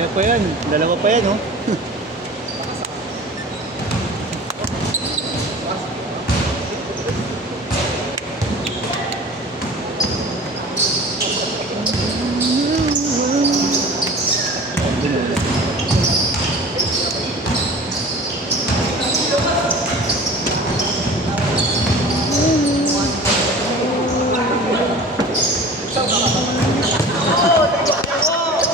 Kaya pa yan. Dalawa pa yan, oh.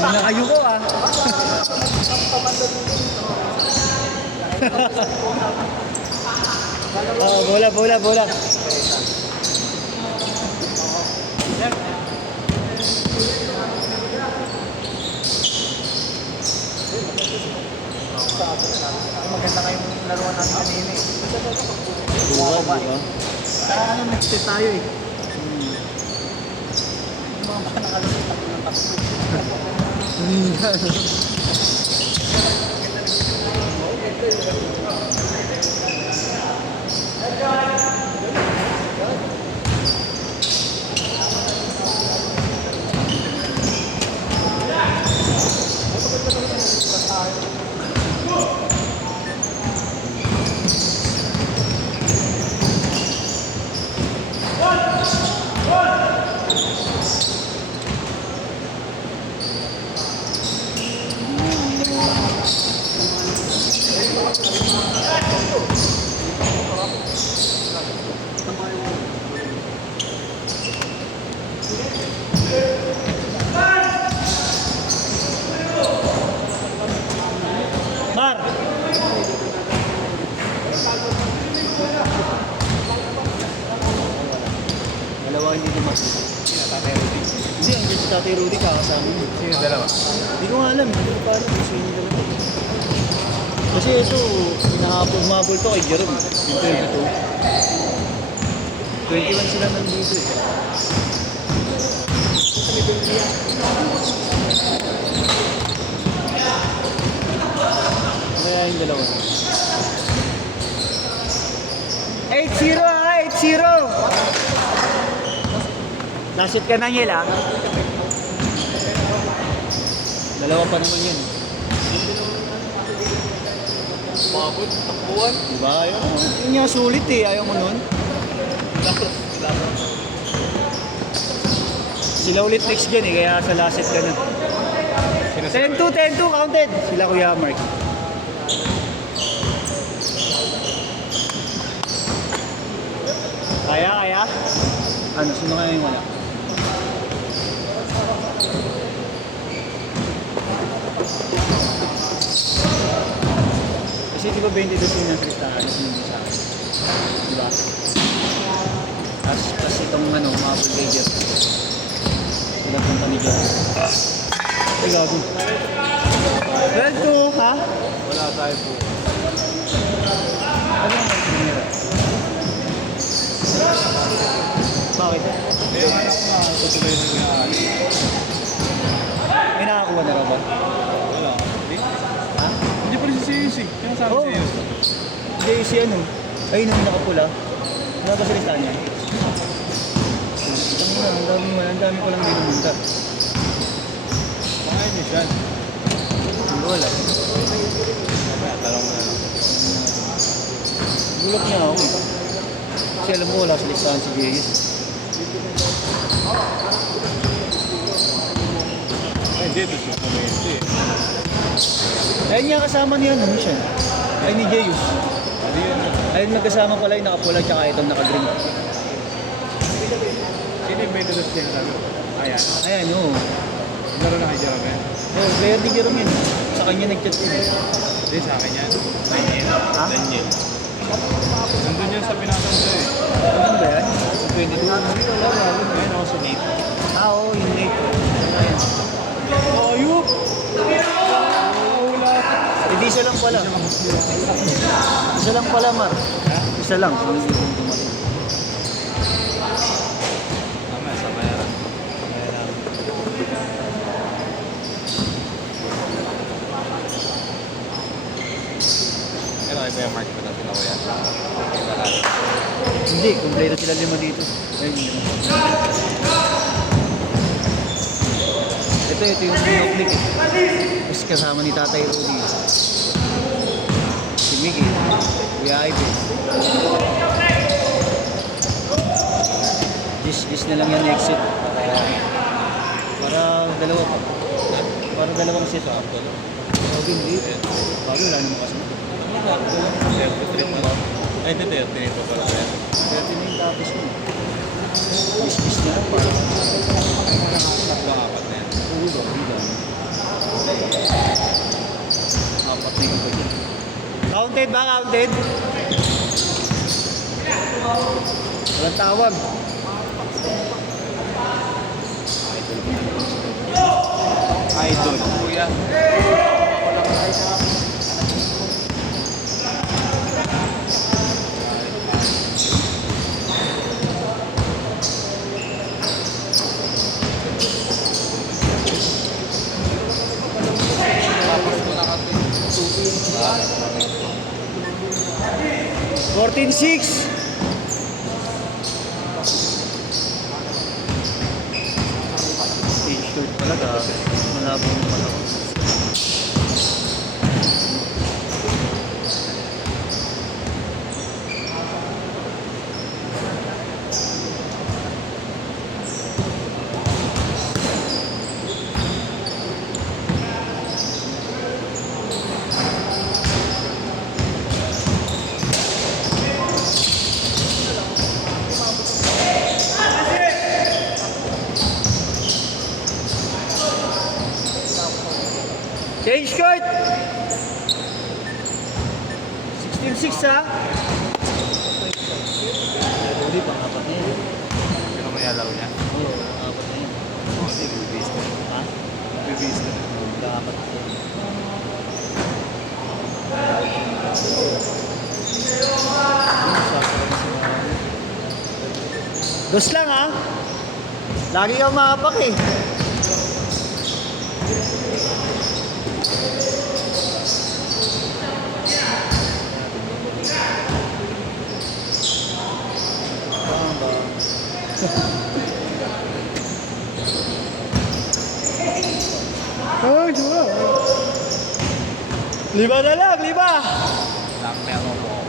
Nakayo ko ah. Oh, bola. Maganda kayong laruan natin kanina eh. Buka. Ano, next set tayo eh. Yung mga baka nakalusot ako ng takbo. Mar! Dalawa hindi dumas. Hindi, ang si Tatay Rudy kakasama mo. Sino dalawa? Hindi ko nga alam. Hindi ko pa alam kung sino dalawa. Kasi ito, humabol to kay Jerome. Yung 22. 21 sila nandito eh. Kaya yung dalawa. 8-0 ha! 8-0! Nasit ka na Niel ha? Dalawa pa naman yun. Mabot, takbuhan. Diba? Yun nga sulit eh. Ayaw mo nun. Sila ulit next gen eh. Kaya sa last set ka na. 10-2, 10-2 counted. Sila Kuya Mark. Kaya? Ano? Sino kaya yung wala? Kasi di ba 22 yung nagkristahan? Ano yung sa akin? Diba? Tapos itong ano, mga Bulgaria. Sila punta ni Diyan. Ay, gago. 12-2, ha? Wala tayo po. Ano ang nangyayari? Bakit? Eh, anak ko na, tutuloy na nga. May nakakuha na raw ba? Wala. Ha? Hindi pa rin si Sisi. Yung sabi Oo. si Sisi. Hindi, si ano? Ayun yung nakapula. Wala ba sa listahan niya? Ang dami ko lang dinumunta. Pangayon niya siya. Hindi wala. Talong mo na lang. Gulak niya ako eh. Kasi alam mo wala sa listahan si Jayus. Ay, hindi. Ito siya kumenti eh. Ayun niya kasama niya ano siya. Ay ni Jayus. Hindi yun. Ayun nagkasama pala yung nakapula tsaka itong naka-green. Sino yung 22 siya sabi? Ayan. Ayan oo. Laro na kay Jerome yan. Oh, player ni Jerome yun. Sa kanya nag-chat yun. Hindi, sa akin yan. Daniel. Ha? Daniel. Nandun yan sa pinatang siya eh. Ano ba yan? 22? Ayun ako sa Nate. Ah, oo, yung Nate. Ayan. Ayup! Hindi isa lang pala. Isa lang pala, Mar. Isa lang. Tama, sa bayaran. Kaya kaya Mark pa natin ako yan. Okay ba lahat? Hindi, kumpleto sila 5 dito. Ayun, yun. Ito ito yung Noknik eh. Tapos kasama ni Tatay Rudy. Si Mickey. Kuya Ivan. Gis na lang yan exit. Para dalawang set. Huwag hindi. Bago wala naman kasi. 33 mo. Ay, hindi, 38 pa pala tayo. 39 tapos mo. Gis na lang para. Tatlong apat na yan. Ulo, hindi. Apat na yung pwede. Counted ba? Counted? Walang tawag. Idol. Kuya. Ah. 14-6. Short talaga. Malabo mo malabo. Change court! 16-6 ha? Uli pang apat na yun. Pero may alaw niya. Oo, apat na yun. Hindi, bibis na. Ha? Bibis na. Apat na yun. Dos lang ha? Lagi kang maapak eh. Ay, diba? Lima na lang, lima! Lang meron mo.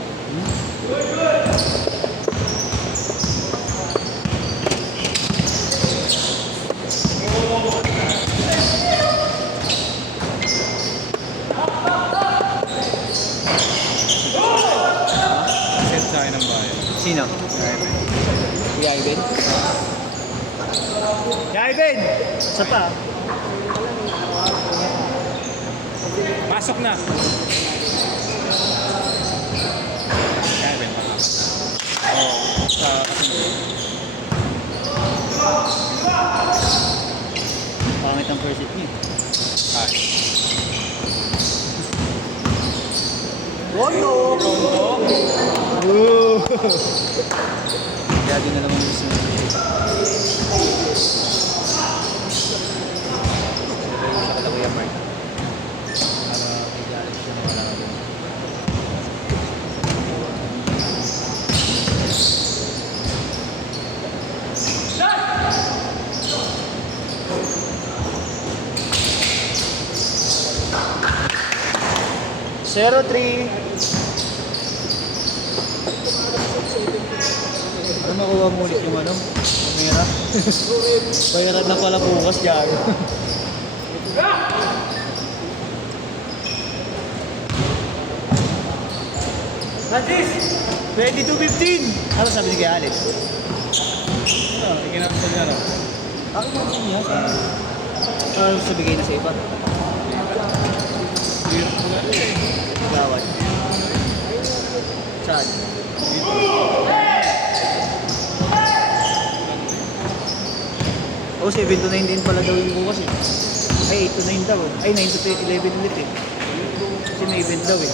Set sa akin ng bayan. Sino? Kuya Ivan? Kuya Ivan! Isa pa. Pasok na! Kaya ba yung patakas na? Oo. Sa pangit ang first hit niya. Ay. Rondo! Kaya din na naman gusto niya. Siya kala Kuya Mark. Para i-challenge siya na wala ka. Zero 3. Ano makuha mo ulit yung ano? Kamera? Bayaran na pala bukas gago. Francis! 22-15! Ano sabi ni kay Alex? Ano, ikinapsal niya no? Ako mo niya sa... Ano sabigay na sa iba? Gawad. Saan? Oh, 7 to 9 din pala daw yung bukas eh. Ay, 8 to 9 daw. Ay, 9 to 11 ulit eh. Kasi may event daw eh.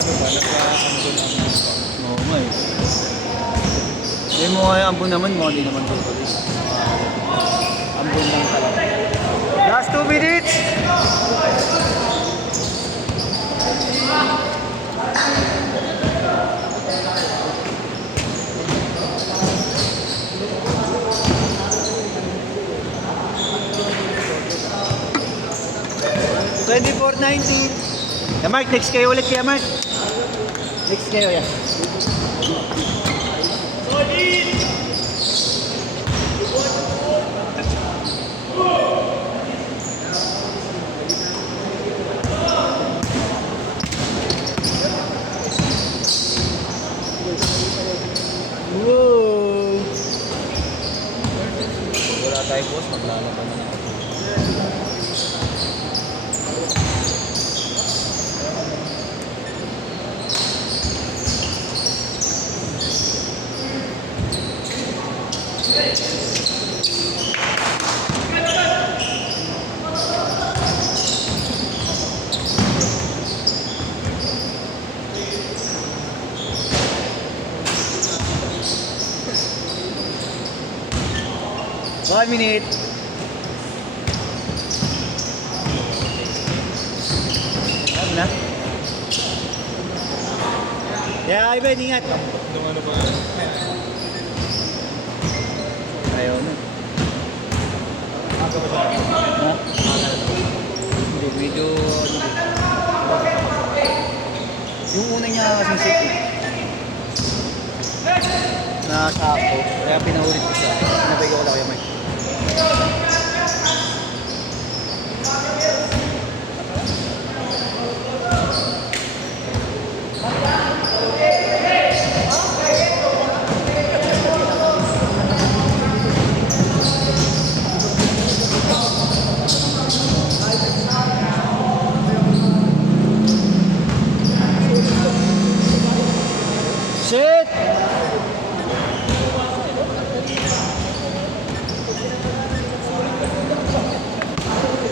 Ano ba? Nagkakambon ang Oo nga eh. Hindi mo kaya ambon naman, mga di naman tol pala eh. Ambon lang talaga. 24-19. Yeah, Mark, next kayo ulit kaya, Mark. Next kayo, yeah. Whoa! Wala tayo boss, maglalaban na ako. One minute. Ano na? Yeah, Ivan, ingat. Nung ano ba? Ayaw na. Aga ba sa akin? Ha? Hindi, medyo yung una niya kasing safe eh. Na sa ako, kaya pinaulit ko siya. Nabay ko lang kaya Mike.